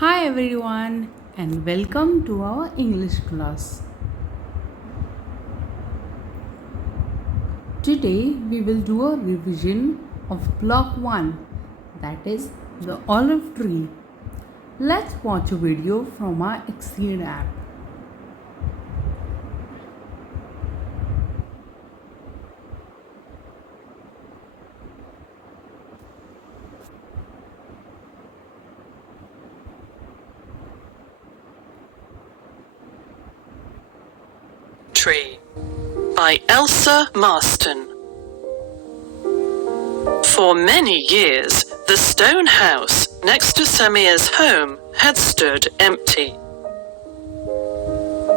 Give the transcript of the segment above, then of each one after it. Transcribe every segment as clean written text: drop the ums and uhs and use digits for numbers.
Hi everyone and welcome to our English class. Today we will do a revision of block 1, that is the olive tree. Let's watch a video from our Exceed app. Tree by Elsa Marston. For many years, the stone house next to Samir's home had stood empty.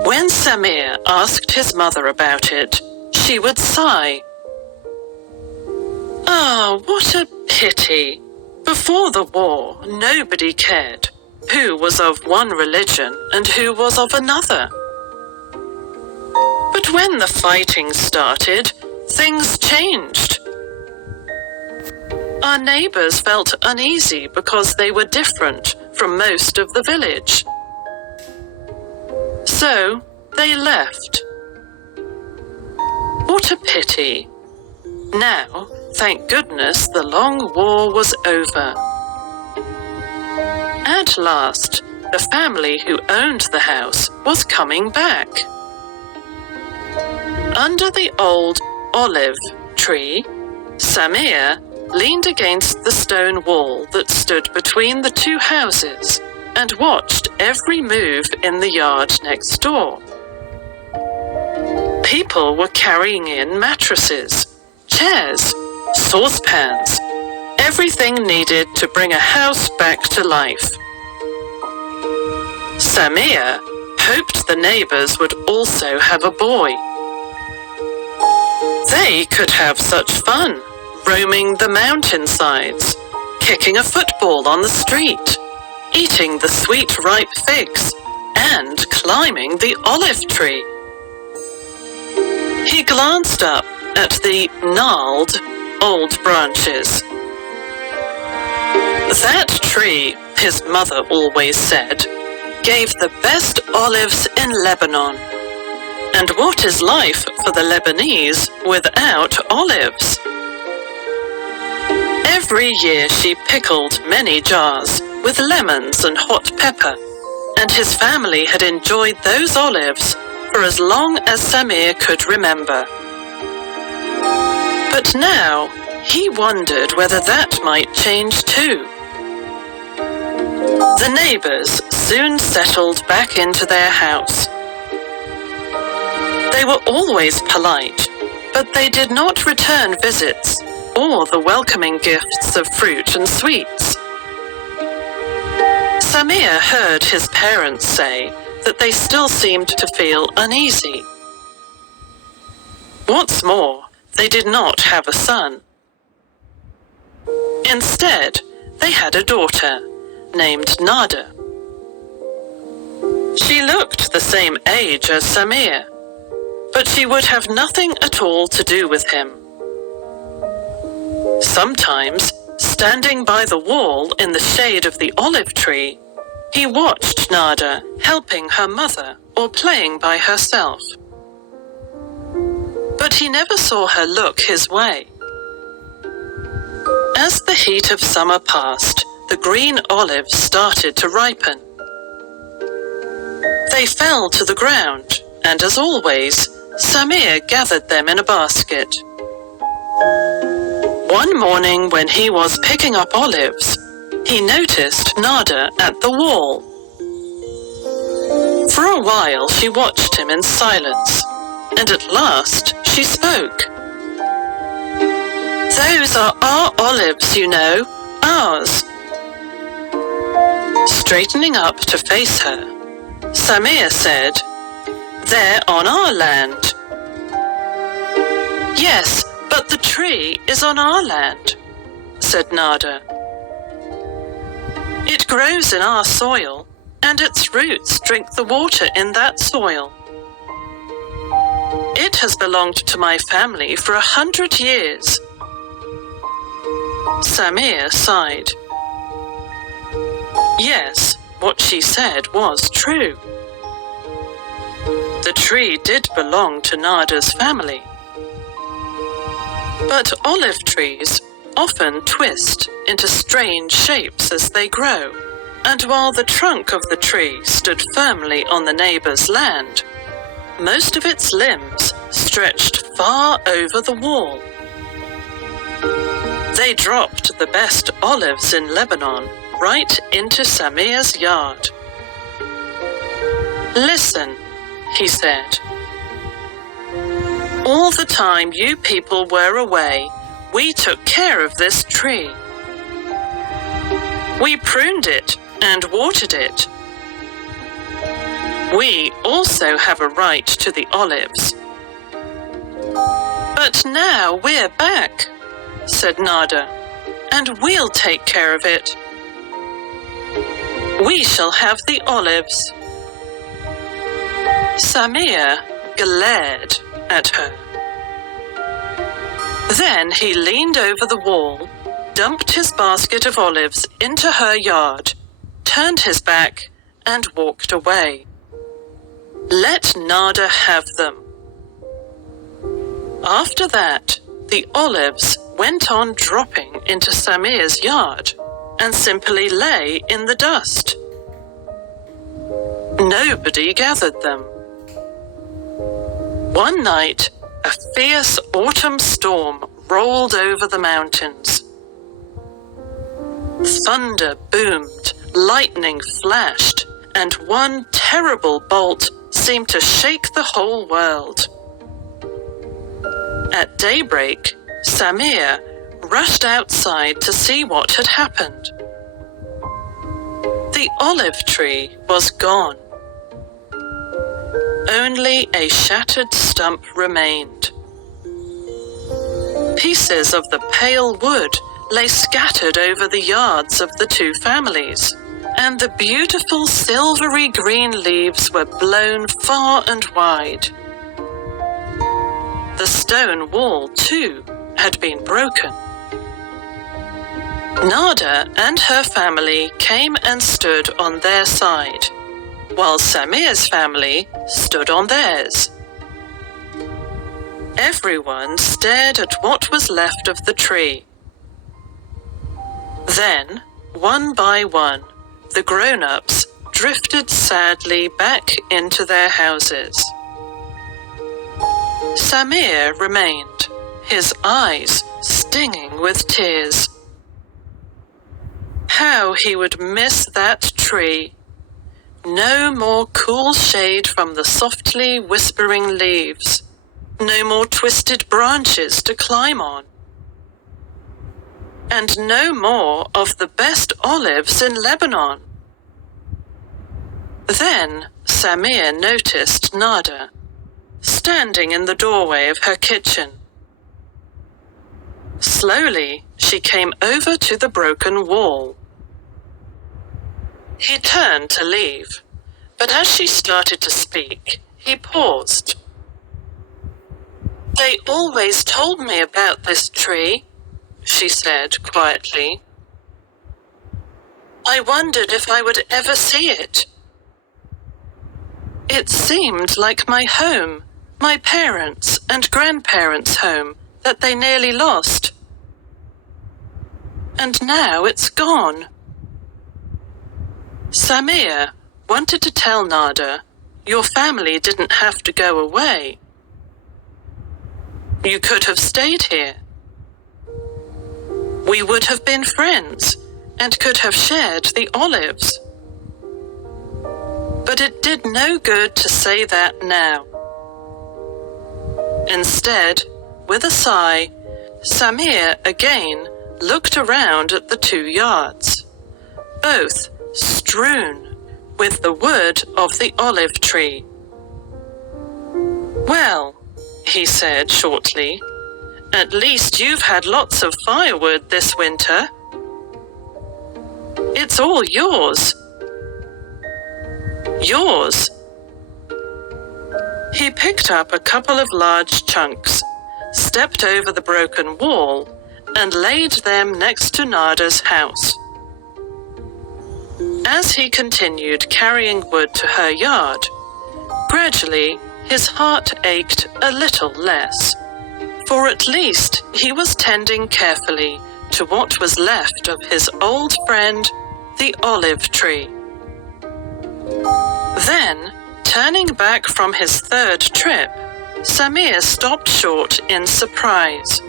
When Samir asked his mother about it, she would sigh. "Ah, what a pity. Before the war, nobody cared who was of one religion and who was of another. But when the fighting started, things changed. Our neighbors felt uneasy because they were different from most of the village. So they left. What a pity. Now, thank goodness, the long war was over. At last, the family who owned the house was coming back. Under the old olive tree, Samir leaned against the stone wall that stood between the two houses and watched every move in the yard next door. People were carrying in mattresses, chairs, saucepans, everything needed to bring a house back to life. Samir hoped the neighbors would also have a boy. They could have such fun, roaming the mountainsides, kicking a football on the street, eating the sweet ripe figs, and climbing the olive tree. He glanced up at the gnarled old branches. That tree, his mother always said, gave the best olives in Lebanon. And what is life for the Lebanese without olives? Every year she pickled many jars with lemons and hot pepper, and his family had enjoyed those olives for as long as Samir could remember. But now he wondered whether that might change too. The neighbors soon settled back into their house. They were always polite, but they did not return visits or the welcoming gifts of fruit and sweets. Samir heard his parents say that they still seemed to feel uneasy. What's more, they did not have a son. Instead, they had a daughter named Nada. She looked the same age as Samir, but she would have nothing at all to do with him. Sometimes, standing by the wall in the shade of the olive tree, he watched Nada helping her mother or playing by herself. But he never saw her look his way. As the heat of summer passed, the green olives started to ripen. They fell to the ground, and as always, Samir gathered them in a basket. One morning when he was picking up olives, he noticed Nada at the wall. For a while she watched him in silence, and at last she spoke. "Those are our olives, you know, ours." Straightening up to face her, Samir said, "They're on our land." "Yes, but the tree is on our land," said Nada. "It grows in our soil, and its roots drink the water in that soil. It has belonged to my family for 100 years. Samir sighed. "Yes, what she said was true. The tree did belong to Nada's family. But olive trees often twist into strange shapes as they grow, and while the trunk of the tree stood firmly on the neighbour's land, most of its limbs stretched far over the wall. They dropped the best olives in Lebanon right into Samir's yard. "Listen," he said. "All the time you people were away, we took care of this tree. We pruned it and watered it. We also have a right to the olives. But now we're back," said Nada, "and we'll take care of it. We shall have the olives." Samir glared at her. Then he leaned over the wall, dumped his basket of olives into her yard, turned his back, and walked away. Let Nada have them. After that, the olives went on dropping into Samir's yard and simply lay in the dust. Nobody gathered them. One night, a fierce autumn storm rolled over the mountains. Thunder boomed, lightning flashed, and one terrible bolt seemed to shake the whole world. At daybreak, Samir rushed outside to see what had happened. The olive tree was gone. Only a shattered stump remained. Pieces of the pale wood lay scattered over the yards of the two families, and the beautiful silvery green leaves were blown far and wide. The stone wall, too, had been broken. Nada and her family came and stood on their side, while Samir's family stood on theirs. Everyone stared at what was left of the tree. Then, one by one, the grown-ups drifted sadly back into their houses. Samir remained, his eyes stinging with tears. How he would miss that tree! No more cool shade from the softly whispering leaves. No more twisted branches to climb on. And no more of the best olives in Lebanon. Then Samir noticed Nada, standing in the doorway of her kitchen. Slowly, she came over to the broken wall. He turned to leave, but as she started to speak, he paused. "They always told me about this tree," she said quietly. "I wondered if I would ever see it. It seemed like my home, my parents' and grandparents' home that they nearly lost. And now it's gone." Samir wanted to tell Nada, "Your family didn't have to go away. You could have stayed here. We would have been friends and could have shared the olives." But it did no good to say that now. Instead, with a sigh, Samir again looked around at the two yards, both strewn with the wood of the olive tree. "Well," he said shortly, "at least you've had lots of firewood this winter. It's all yours." "Yours?" He picked up a couple of large chunks, stepped over the broken wall, and laid them next to Nada's house. As he continued carrying wood to her yard, gradually his heart ached a little less, for at least he was tending carefully to what was left of his old friend, the olive tree. Then, turning back from his third trip, Samir stopped short in surprise.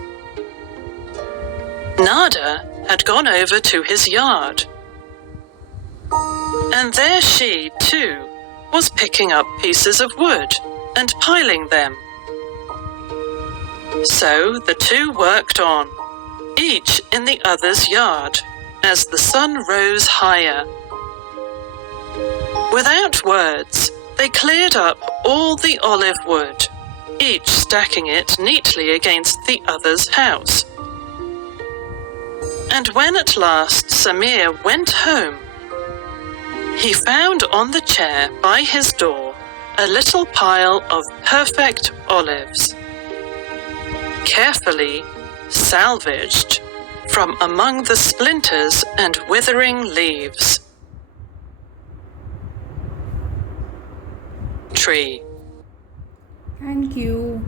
Nada had gone over to his yard, and there she, too, was picking up pieces of wood and piling them. So the two worked on, each in the other's yard, as the sun rose higher. Without words, they cleared up all the olive wood, each stacking it neatly against the other's house. And when at last Samir went home, he found on the chair by his door a little pile of perfect olives, carefully salvaged from among the splinters and withering leaves. Tree. Thank you.